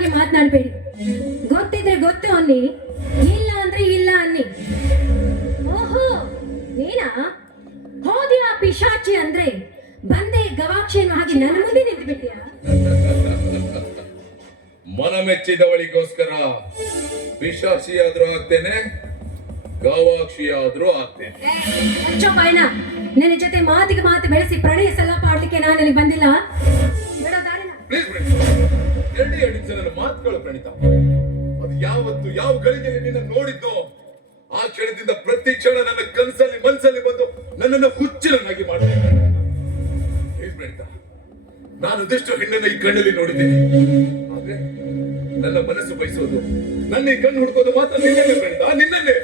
ಹಾಗೆ ಮಾತನಾಡಬೇಡಿ. ಗೊತ್ತಿದ್ರೆ ಗೊತ್ತು ಅನ್ನಿ ಇಲ್ಲ ಅಂದ್ರೆ ಇಲ್ಲ ಅನ್ನಿ. ಓಹೋ ನೀನಾ? ಹೋದಿಯ ಪಿಶಾಚಿ ಅಂದ್ರೆ ಬಂದೆ ಗವಾಕ್ಷಿ ಅನ್ನೋ ಹಾಗೆ ನನ್ನ ಮುಂದೆ ನಿಂತು ಬಿಟ್ಟಿಯಾ ಮನ ಮೆಚ್ಚಿದವಳಿಗೋಸ್ಕರ ಆಗ್ತೇನೆ ಗವಾಕ್ಷಿಯಾದ್ರೂ ಆಗ್ತೇನೆ. ಅಚ್ಚೋ ಬಾಯ್ನ ನಿನ್ನ ಜೊತೆ ಮಾತಿಗೆ ಮಾತು ಬೆಳೆಸಿ ಪ್ರಣಯ ಸಲ್ಲಾಪ ಆಡ್ಲಿಕ್ಕೆ ನಾನು ಇಲ್ಲಿ ಬಂದಿಲ್ಲ. ಬಿಡೋ ದಾರಿನ ಎರಡೇ ಎರಡು ಜನರ ನನ್ನ ಮಾತುಗಳು ಪ್ರಣೀತ. ಅದು ಯಾವತ್ತು ಯಾವ ಗಳಿಗೆ ನಿನ್ನ ನೋಡಿದ್ದು ಆ ಕ್ಷಣದಿಂದ ಪ್ರತಿ ಕ್ಷಣ ನನ್ನ ಕನಸಲ್ಲಿ ಮನಸ್ಸಲ್ಲಿ ಬಂದು ನನ್ನನ್ನು ಹುಚ್ಚಿನನ್ನಾಗಿ ಪ್ರಣಿತ, ನಾನು ಅದೆಷ್ಟು ಹೆಣ್ಣನ್ನ ಈ ಕಣ್ಣಲ್ಲಿ ನೋಡಿದ್ದೇನೆ. ಆದ್ರೆ ನನ್ನ ಮನಸ್ಸು ಬಯಸೋದು, ನನ್ನ ಈ ಕಣ್ಣು ಹುಡುಕೋದು ಮಾತ್ರ ನಿನ್ನೇ ಪ್ರಣಿತ ನಿನ್ನಲ್ಲೇ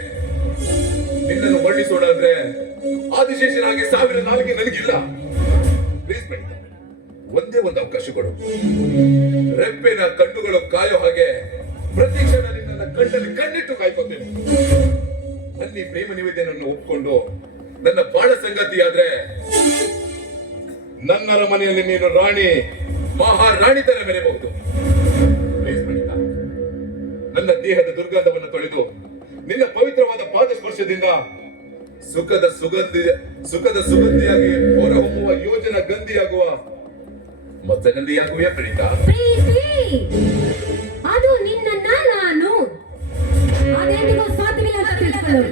ನಿನ್ನನ್ನು. ವರ್ಣಿಸೋಣ ಅಂದ್ರೆ ಆದಿಶೇಷನಾಗಿ ಸಾವಿರ ನಾಲ್ಕೆ ನನಗಿಲ್ಲ. ಒಂದೇ ಒಂದು ಅವಕಾಶ ಕೊಡು ರೆಪ್ಪೆನ ಕಣ್ಣುಗಳು ಕಾಯೋ ಹಾಗೆ ಪ್ರತಿ ಕ್ಷಣದಲ್ಲಿ ನನ್ನ ಕಣ್ಣಲ್ಲಿ ಕಣ್ಣಿಟ್ಟು ಕಾಯ್ಕೊತೇನೆ ನನ್ನ ಪ್ರೇಮ ನಿವೇದನೆಯನ್ನು ಒಪ್ಕೊಂಡು ನನ್ನ ಬಾಳ ಸಂಗತಿಯಾದ್ರೆ ನನ್ನ ಮನೆಯಲ್ಲಿ ನೀನು ರಾಣಿ, ಮಹಾರಾಣಿ ತರ ಮೆರೆಯಬಹುದು. ನನ್ನ ದೇಹದ ದುರ್ಗಂಧವನ್ನು ತೊಳೆದು ನಿನ್ನ ಪವಿತ್ರವಾದ ಪಾದ ಸ್ಪರ್ಶದಿಂದ ಸುಖದ ಸುಗಂಧಿ ಸುಖದ ಸುಗಂಧಿಯಾಗಿ ಹೊರಹೊಮ್ಮುವ ಯೋಜನ ಗಂಧಿಯಾಗುವ ಮತ್ತಗಂಧಿಯಾಗುವೆ ಪ್ರೀತ ಪ್ರೀತಿ! ಅದು ನಿನ್ನನ್ನ ನಾನು. ಅದೆಂದಿಗೂ ಸಾಧ್ಯವಿಲ್ಲ ಅಂತ ತಿಳಿದುಕೊಳ್ಳು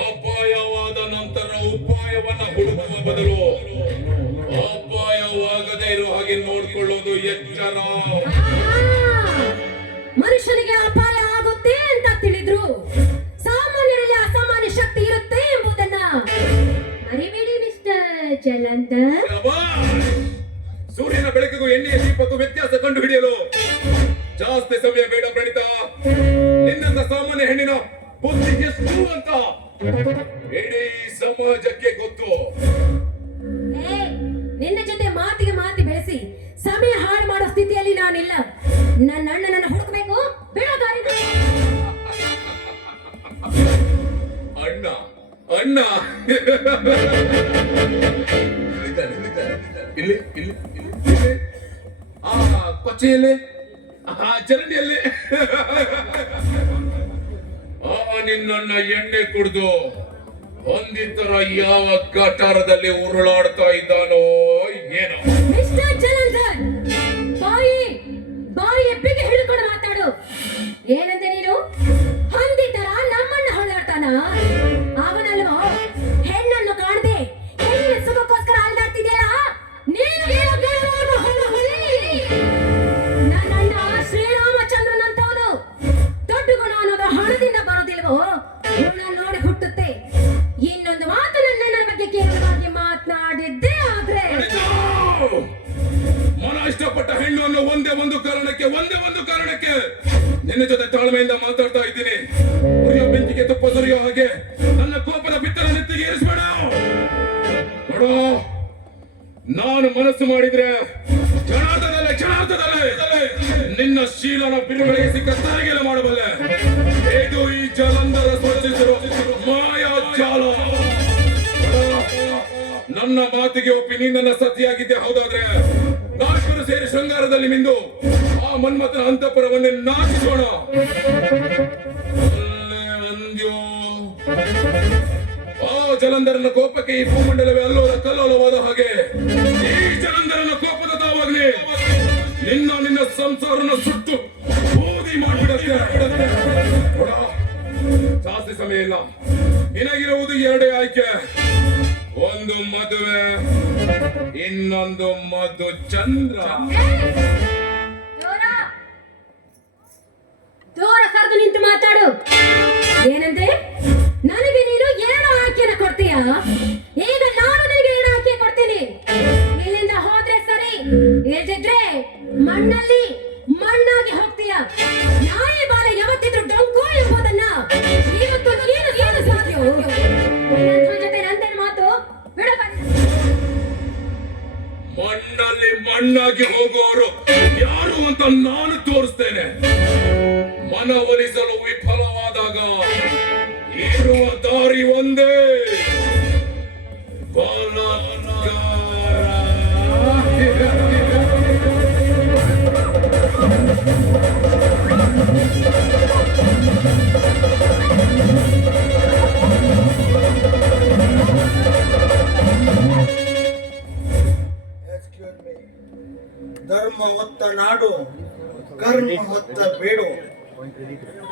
ಅಪಾಯವಾದ ನಂತರ ಉಪಾಯವನ್ನ ಹುಡುಕುವ ಬದಲು ಅಪಾಯವಾಗದೇ ಇರೋ ಹಾಗೆ ನೋಡ್ಕೊಳ್ಳೋದು ಎಚ್ಚರ. ಮನುಷ್ಯನಿಗೆ ಅಪಾಯ ಆಗುತ್ತೆ ಅಂತ ತಿಳಿದ್ರು. ಸಾಮಾನ್ಯರಲ್ಲಿ ಅಸಾಮಾನ್ಯ ಶಕ್ತಿ ಇರುತ್ತೆ ಎಂಬುದನ್ನ ಮರಿಬೇಡಿ ಮಿಸ್ಟರ್ ಜಲಂತ! ಸೂರ್ಯನ ಬೆಳಕಿಗೂ ಎಣ್ಣೆಯ ದೀಪಕ್ಕೂ ವ್ಯತ್ಯಾಸ ಕಂಡು ಹಿಡಿಯಲು ಜಾಸ್ತಿ ಸಮಯ ಬೇಡ. ಸಮಾಜಕ್ಕೆ ಗೊತ್ತು. ನಿನ್ನ ಜೊತೆ ಮಾತಿಗೆ ಮಾತಿ ಬೆಳೆಸಿ ಸಮಯ ಹಾಳು ಮಾಡೋ ಸ್ಥಿತಿಯಲ್ಲಿ ನಾನಿಲ್ಲ. ನನ್ನ ಅಣ್ಣನನ್ನ ಹುಡುಕ್ಬೇಕು? ಬಿಡೋ ದಾರಿ ಅಣ್ಣ ಅಣ್ಣ. ಇಲ್ಲಿ ಇಲ್ಲಿ ಆ ಕೊಚ್ಚೆಯಲ್ಲಿ? ಆ ಚರಂಡಿಯಲ್ಲಿ? ಆ ನಿನ್ನಣ್ಣ ಎಣ್ಣೆ ಕುಡ್ದು ಯಾವ ಗಟಾರದಲ್ಲಿ ಉರುಳಾಡ್ತಾ ಕಾರಣಕ್ಕೆ ಒಂದೇ ಒಂದು ಕಾರಣಕ್ಕೆ ನಿನ್ನ ಜೊತೆ ತಾಳ್ಮೆಯಿಂದ ಮಾತಾಡ್ತಾ ಅಲ್ಲೇ ಅಂದ್ಯೋ. ಆ ಜಲಂಧರನ ಕೋಪಕ್ಕೆ ಈ ಭೂಮಂಡಲವೇ ಅಲ್ಲೋಲ ಕಲ್ಲೋಲವಾದ ಹಾಗೆ. ಈ ಜಲಂಧರನ ಕೋಪದ ತಾವಾಗ್ಲಿ ನಿನ್ನ ನಿನ್ನ ಸಂಸಾರನ ಸುಟ್ಟು ಬೂದಿ ಮಾಡ್ಬಿಡತ್ತೆ. ಜಾಸ್ತಿ ಸಮಯ ಇಲ್ಲ. ನಿನಗಿರುವುದು ಎರಡೇ ಆಯ್ಕೆ. ಒಂದು ಮದುವೆ, ಇನ್ನೊಂದು ಮಧು ಚಂದ್ರ ಮಾತಾಡು. ಏನಂತೆ? ನನಗೆ ನೀನು ಏನು ಆಯ್ಕೆನ ಕೊಡ್ತೀಯಾ?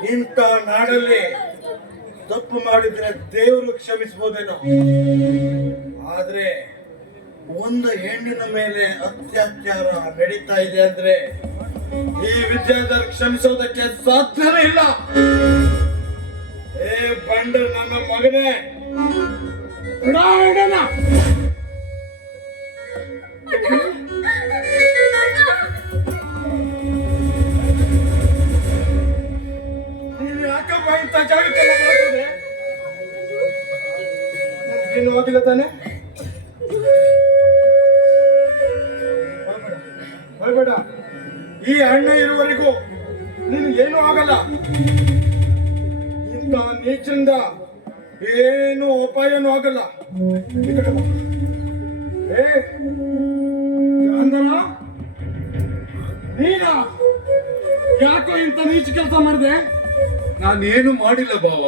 ಇಂಥ ನಾಡಲ್ಲಿ ತಪ್ಪು ಮಾಡಿದ್ರೆ ದೇವರು ಕ್ಷಮಿಸಬಹುದೇನೋ ಆದ್ರೆ ಒಂದು ಹೆಣ್ಣಿನ ಮೇಲೆ ಅತ್ಯಾಚಾರ ನಡೀತಾ ಇದೆ ಅಂದ್ರೆ ಈ ವಿದ್ಯಾಧರ್ ಕ್ಷಮಿಸೋದಕ್ಕೆ ಸಾಧ್ಯನೇ ಇಲ್ಲ. ಏ ಬಂಡ ನನ್ನ ಮಗನೇ ಬಿಡಾಡಣ ಯಾಕಪ್ಪ ಇಂಥ ಆಗಿಲ್ಲ ತಾನೆ? ಹೇಳ್ಬೇಡ ಈ ಅಣ್ಣ ಇರುವವರೆಗೂ ನಿನಗೇನು ಆಗಲ್ಲ. ಇಂಥ ನೀಚರಿಂದ ಏನು ಉಪಾಯನೂ ಆಗಲ್ಲ. ಏ ಅಂದನ ನೀನ? ಯಾಕೋ ಇಂಥ ನೀಚ ಕೆಲಸ ಮಾಡಿದೆ? ನಾನೇನು ಮಾಡಿಲ್ಲ ಬಾವ?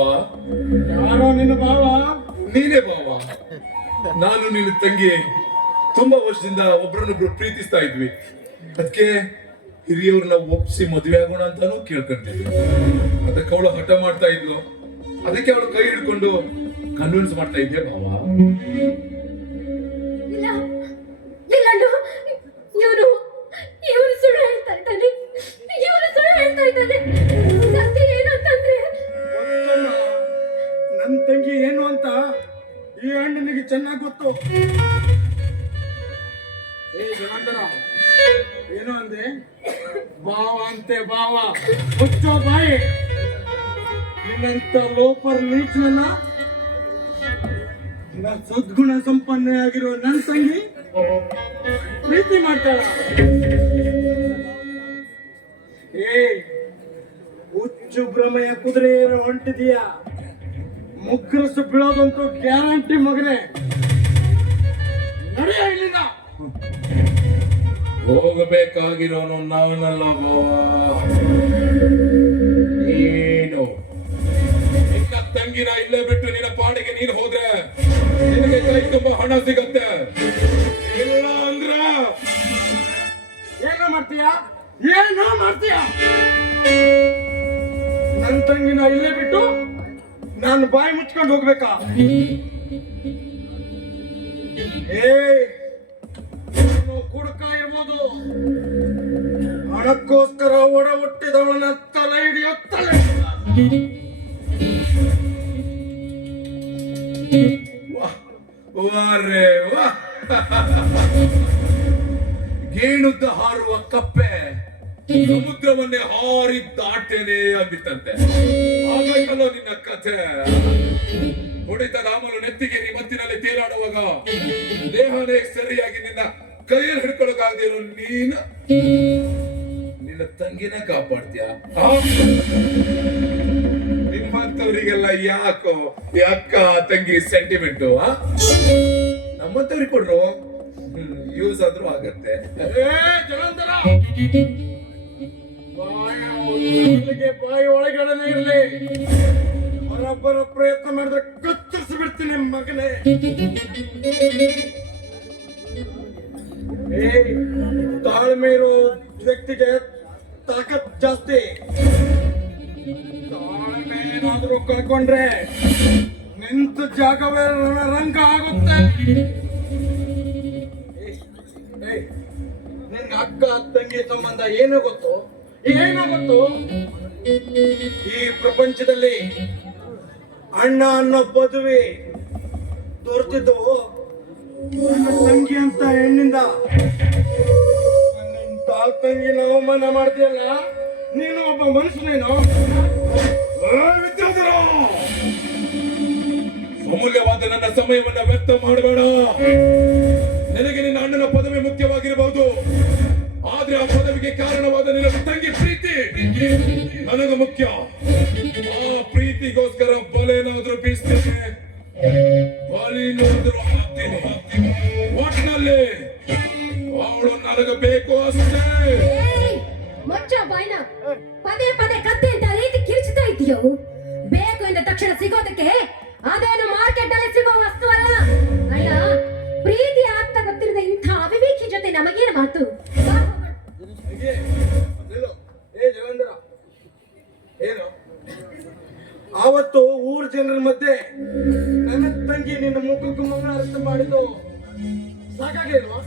ನಾನು ನಿನ್ನ ಬಾವ? ನೀನೇ ಬಾವ? ನಾನು ನಿನ್ನ ತಂಗಿ. ತುಂಬಾ ವರ್ಷದಿಂದ ಒಬ್ರನ್ನೊಬ್ರು ಪ್ರೀತಿಸ್ತಾ ಇದ್ವಿ. ಅದಕ್ಕೆ ಹಿರಿಯವ್ರನ್ನ ಒಪ್ಸಿ ಮದುವೆ ಆಗೋಣ ಅಂತಾನು ಕೇಳ್ಕೊಂಡಿದ್ವಿ ಅದಕ್ಕೆ ಅವಳು ಹಠ ಮಾಡ್ತಾ ಇದ್ಲು. ಅದಕ್ಕೆ ಅವಳು ಕೈ ಹಿಡ್ಕೊಂಡು ಕನ್ವಿನ್ಸ್ ಮಾಡ್ತಾ ಇದ್ದೆ ಬಾವ? ಇವನು ಇವನು ಸುಳ್ಳು ಹೇಳ್ತಾ ಇದ್ದಾನೆ. ಇವನು ಸುಳ್ಳು ಹೇಳ್ತಾ ಇದ್ದಾನೆ. ಚೆನ್ನಾಗಿ ಗೊತ್ತು. ಏ ಏನು ಅಂದೆ? ಬಾವ ಅಂತೆ ಬಾವ ಹುಚ್ಚೋ ಬಾಯಿ. ನಿನ್ನಂತ ಲೋಪರ್ ನೀಚನ ಸದ್ಗುಣ ಸಂಪನ್ನ ಆಗಿರೋ ನನ್ ತಂಗಿ ಪ್ರೀತಿ ಮಾಡ್ತಾಳ. ಏ ಹುಚ್ಚು ಭ್ರಮೆಯ ಕುದುರೆ ಹೊಂಟಿದೀಯಾ? ಮುಗ್ಗರಸು ಬೀಳೋದಂತೂ ಗ್ಯಾರಂಟಿ ಮಗನೇ. ನಡೆಯ ಇಲ್ಲಿಂದ. ಹೋಗಬೇಕಾಗಿರೋನು ನಾನಲ್ಲ ನೀನು. ನಿನ್ನ ತಂಗಿನ ಇಲ್ಲೇ ಬಿಟ್ಟು ನಿನ್ನ ಪಾಡಿಗೆ ನೀನು ಹೋದ್ರೆ ನಿನಗೆ ಕೈ ತುಂಬಾ ಹಣ ಸಿಗತ್ತೆ. ಇಲ್ಲ ಅಂದ್ರ. ಏನ ಮಾಡ್ತೀಯ? ಏನೋ ಮಾಡ್ತೀಯ? ನನ್ನ ತಂಗಿನ ಇಲ್ಲೇ ಬಿಟ್ಟು ನಾನು ಬಾಯಿ ಮುಚ್ಕೊಂಡು ಹೋಗ್ಬೇಕಾ? ಏ ಕುಡುಕ ಇರ್ಬೋದು. ಹಣಕ್ಕೋಸ್ಕರ ಒಡ ಹುಟ್ಟಿದವಳನ್ನ ತಲೆ ಹಿಡಿಯೋ ತಲೆ ವಾಹ್, ವಾರೆ ವಾ. ಗೇಣುದ್ದ ಹಾರುವ ಕಪ್ಪೆ. ಸಮುದ್ರವನ್ನೇ ಹಾರಿ ದಾಟೇನೆ ಅಂದಿತ್ತಂತೆ. ಆಗಲ್ಲ ನಿನ್ನ ಕಥೆ. ಹೊಡಿತ ರಾಮನು ನೆತ್ತಿಗೆ ಮತ್ತಿನಲ್ಲಿ ತೇಲಾಡುವಾಗ ದೇಹನೇ ಸರಿಯಾಗಿ ನಿನ್ನ ಕೈಯಲ್ಲಿ ಹಿಡ್ಕೊಳಕಾಗದೆ ಇರೋ ನೀನು ನಿನ್ನ ತಂಗಿನ ಕಾಪಾಡ್ತೀಯ? ನಿಮ್ಮಂತವರಿಗೆಲ್ಲ ಯಾಕೋ ಈ ಅಕ್ಕ ತಂಗಿ ಸೆಂಟಿಮೆಂಟು ನಮ್ಮಂತವ್ರಿಗೆ ಕೊಡ್ರು. ಯೂಸ್ ಆದ್ರೂ ಆಗತ್ತೆ. ಜಲಂಧರ ಬಾಯ ಒಳಗಡೆನೆ ಇರಲಿ. ಬರಬ್ಬರ ಪ್ರಯತ್ನ ಮಾಡಿದ್ರೆ ಕತ್ತರಿಸಿ ಬಿಡ್ತೀನಿ ಮಗನೇ ತಾಳ್ಮೆ ಇರೋ ವ್ಯಕ್ತಿಗೆ ತಾಕತ್ ಜಾಸ್ತಿ. ತಾಳ್ಮೆ ಏನಾದ್ರೂ ಕಳ್ಕೊಂಡ್ರೆ ನಿಂತ ಜಾಗವೇ ರಂಗ ಆಗುತ್ತೆ. ನಿನ್ಗೆ ಅಕ್ಕ ತಂಗಿ ಸಂಬಂಧ ಏನು ಗೊತ್ತು? ಗೊತ್ತು ಈ ಪ್ರಪಂಚದಲ್ಲಿ ಅಣ್ಣ ಅನ್ನೋ ಪದವಿ ದೊರೆತಿದ್ದು? ನನ್ನ ತಂಗಿ ಅಂತ ಹೆಣ್ಣಿಂದ? ತಾಲ್ ತಂಗಿ ತಂಗಿನ ಅವಮಾನ ಮಾಡ್ತೀಯಲ್ಲ, ನೀನು ಒಬ್ಬ ಮನುಷ್ಯನೇನು? ಅಮೂಲ್ಯವಾದ ನನ್ನ ಸಮಯವನ್ನ ವ್ಯರ್ಥ ಮಾಡಬೇಡ. ನಿನಗೆ ನಿನ್ನ ಅಣ್ಣನ ಪದವಿ ಮುಖ್ಯವಾಗಿರಬಹುದು. ಆದ್ರೆ ಆ ಪದವಿಗೆ ಕಾರಣವಾದ ನಿನ್ನ ತಂಗಿ ಪ್ರೀತಿ. ನನಗೆ ಮುಖ್ಯ. ಆ ಪ್ರೀತಿಗೋಸ್ಕರ ಬಲೆನಾದ್ರೂ ಬೀಸ್ತೇನೆ ಬಲಿನಾದ್ರೂ ಹಾಕ್ತೀನಿ. ಒಟ್ನಲ್ಲಿ ಅವಳು ನನಗ ಬೇಕು ಅಷ್ಟೇ! ಮಚ್ಚ ಬಾಯ್ನ. ಪದೇ ಪದೇ ಕತ್ತೆ ಅಂತ ರೀತಿ ಕಿರಿಚುತ್ತಾ ಇದೆಯೋ ಬೇಕು ಎಂದ ತಕ್ಷಣ ಸಿಗೋದಕ್ಕೆ ಅದೇನು ಮಾರ್ಕೆಟ್ ಅಲ್ಲಿ ಸಿಗೋ ವಸ್ತು ಅಲ್ಲ ಅಲ್ಲ ಪ್ರೀತಿ ಆಗ್ತಾ ಗೊತ್ತಿರದ ಇಂಥ ಅವಿವೇಕಿ ಜೊತೆ ನಮಗೇನು ಮಾತು? ಆವತ್ತು ಊರ್ ಜನರ ಮಧ್ಯೆ ನನ್ನ ತಂಗಿ ನಿನ್ನ ಮುಖಕ್ಕೆ ಅರ್ಥ ಮಾಡಿದ್ದು ಸಾಕಾಗಿಲ್ವಾ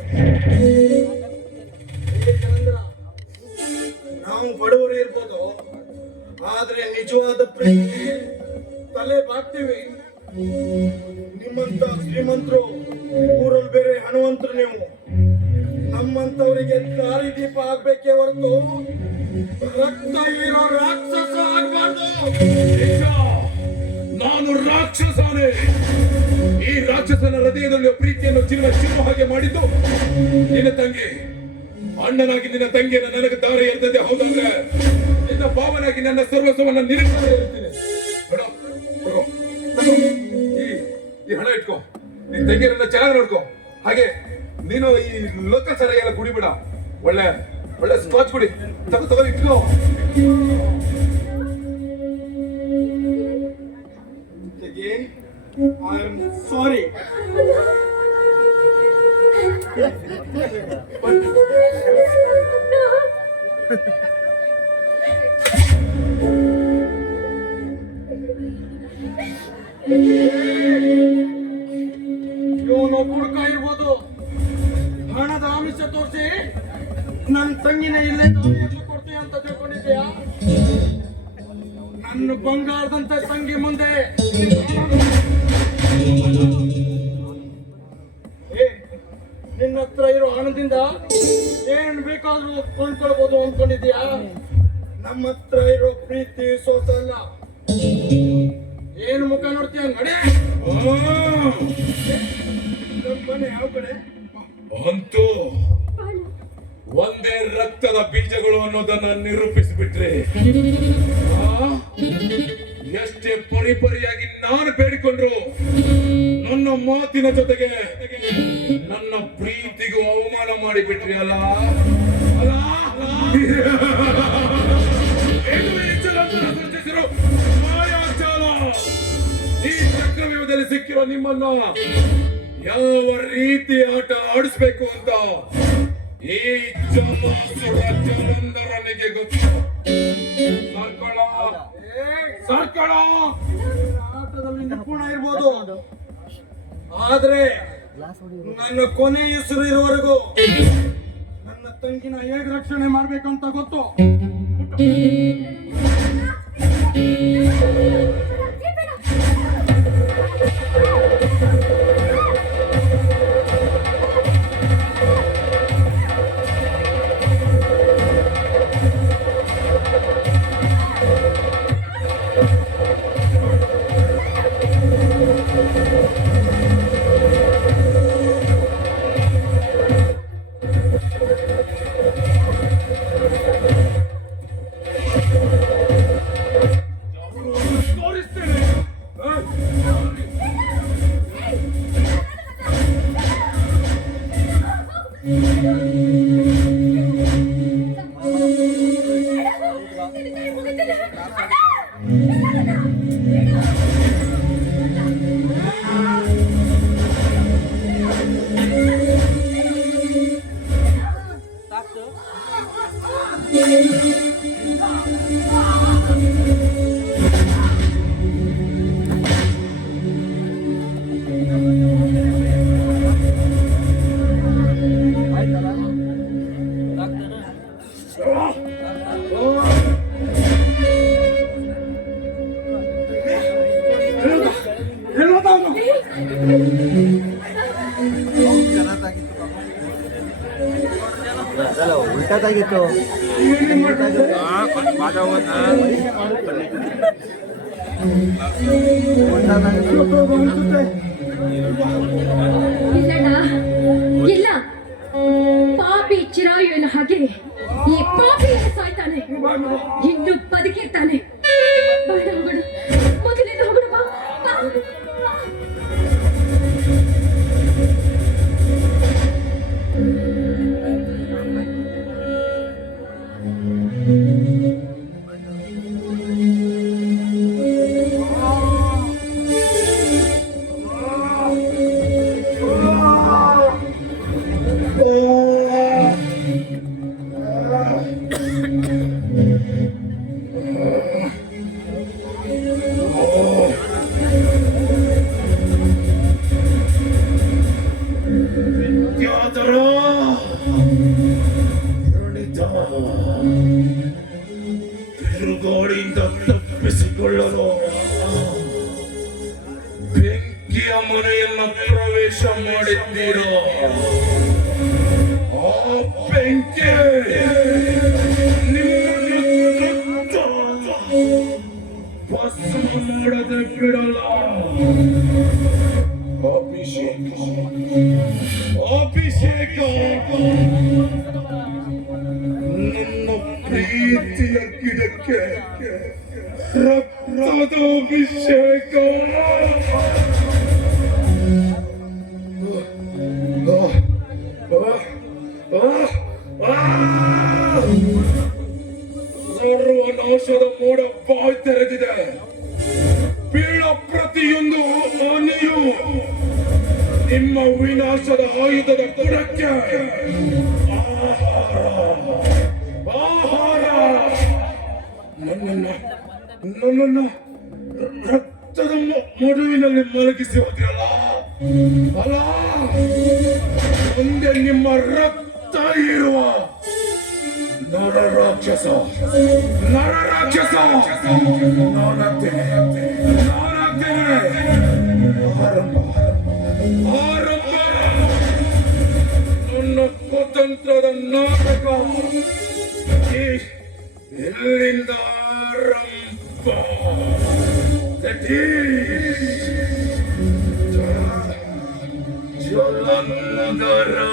ನಾವು ಬಡವರು ಇರ್ಬೋದು, ಆದ್ರೆ ನಿಜವಾದ ಪ್ರೀತಿ ತಲೆ ಬಾಗ್ತೀವಿ. ನಿಮ್ಮಂತ ಶ್ರೀಮಂತರು, ಊರಲ್ಲಿ ಬೇರೆ ಹನುಮಂತರು ನೀವು. ನಮ್ಮಂತವರಿಗೆ ದಾರಿ ದೀಪ ಆಗ್ಬೇಕೇ ಹೊರತು ರಕ್ತ ಇರೋ ರಾಕ್ಷಸ ಆಗ್ಬಾರ್ದು. ನಾನು ರಾಕ್ಷಸನೇ. ಈ ರಾಕ್ಷಸನ ಹೃದಯದಲ್ಲಿ ಪ್ರೀತಿಯನ್ನು ಚಿನ್ನ ಚಿನ್ನ ಹಾಗೆ ಮಾಡಿದ್ದು ನಿನ್ನ ತಂಗಿ. ಅಣ್ಣನಾಗಿ ನಿನ್ನ ತಂಗಿಯನ್ನು ನನಗೆ ದಾರಿ ಇರ್ತದೆ ಹೌದಂದ್ರೆ ನಿನ್ನ ಭಾವನಾಗಿ ನನ್ನ ಸರ್ವಸ್ವವನ್ನು ನಿರೀಕ್ಷೆ ಇರ್ತೀನಿ ಈ ಹಣ ಇಟ್ಕೋ. ನಿನ್ ತಂಗಿಯರನ್ನ ಚೆನ್ನಾಗಿ ನೋಡ್ಕೋ. ಹಾಗೆ ನೀನು ಈ ಲೋಕಲ್ ಎಲ್ಲ ಕುಡಿಬೇಡ. ಒಳ್ಳೆ ಒಳ್ಳೆ ಸ್ಕಾಚ್ ಕುಡಿ. ತಗೋ ತಗೋ, ಇಟ್ಕೋ. Sorry. ಇವನು ಕುಡ್ಕ ಇರ್ಬೋದು. ಹಣದ ಆಮಿಷ ತೋರಿಸಿ. ನನ್ನ ತಂಗಿನ ಇಲ್ಲೇ ಕೊಡ್ತೀಯ ಅಂತ ತಿಳ್ಕೊಂಡಿದ್ಯಾ ನನ್ನ ಬಂಗಾರದಂತ ತಂಗಿ ಮುಂದೆ. ನಿನ್ನ ಹತ್ರ ಇರೋ ಹಣದಿಂದ ಏನ್ ಬೇಕಾದ್ರೂ ಕೊಂಡ್ಕೊಳ್ಬೋದು ಅನ್ಕೊಂಡಿದ್ಯಾ ನಮ್ಮ ಹತ್ರ ಇರೋ ಪ್ರೀತಿ ಸೋತ ಅಲ್ಲ ಏನು ಮುಖ ನೋಡ್ತೀಯ ನಡೆ? ಆ. ನಮ್ಮ ಮನೆ ಯಾವ ಕಡೆ? ಅಂತೂ ಒಂದೇ ರಕ್ತದ ಬೀಜಗಳು ಅನ್ನೋದನ್ನ ನಿರೂಪಿಸಿಬಿಟ್ರೆ. ಆ? ಎಷ್ಟೇ ಪರಿಪರಿಯಾಗಿ ನಾನು ಬೇಡಿಕೊಂಡ್ರು, ನನ್ನ ಮಾತಿನ ಜೊತೆಗೆ ನನ್ನ ಪ್ರೀತಿಗೂ ಅವಮಾನ ಮಾಡಿಬಿಟ್ರಿ ಅಲ್ಲ? ಈ ಚಕ್ರವ್ಯೂಹದಲ್ಲಿ ಸಿಕ್ಕಿರೋ ನಿಮ್ಮನ್ನ ಯಾವ ರೀತಿ ಆಟ ಆಡಿಸ್ಬೇಕು ಅಂತ ಈ ಜಮಾಸುರ ಜಲಂಧರನಿಗೆ ಗೊತ್ತು. ಸರ್ಕಳ ಆಟದಲ್ಲಿ ನಿಪುಣ ಇರ್ಬೋದು. ಆದ್ರೆ ನನ್ನ ಕೊನೆ ಹೆಸರು ಇರುವವರೆಗೂ ನನ್ನ ತಂಗಿನ ಹೇಗೆ ರಕ್ಷಣೆ ಮಾಡ್ಬೇಕಂತ ಗೊತ್ತು? Hallelujah. ಅದಲ್ಲ ಉಲ್ಟಾದಾಗಿತ್ತು. ಇಲ್ಲ. ಪಾಪಿ ಚಿರಾಯುವಿನ ಹಾಗೆ. ಈ ಪಾಪಿ ಸಾಯ್ತಾನೆ. ಇನ್ನು ಬದುಕಿರ್ತಾನೆ. ಮನೆಯನ್ನ ಪ್ರವೇಶ ಮಾಡಿದ್ದೀರೋ ಆ ಬೆಂಕಿ ನಿಮ್ಮನ್ನು ಸುಟ್ಟು ಭಸ್ಮ ಮಾಡದೆ ಬಿಡಲ್ಲ ಅಭಿಷೇಕ ಅಭಿಷೇಕ ನನ್ನ ಪ್ರೀತಿಯ ಗಿಡಕ್ಕೆ ರಕ್ತ ಇರುವ ನರ ರಾಕ್ಷಸ ನರ ರಾಕ್ಷಸ ನಾನಾಗ್ತೇನೆ ನಾನಾಗ್ತೇನೆ ಆರಂಭ ಆರಂಭ ನನ್ನ ಕುತಂತ್ರದ ನಾಟಕ ಈ- ಎಲ್ಲಿಂದ ಆರಂಭ Yollanlara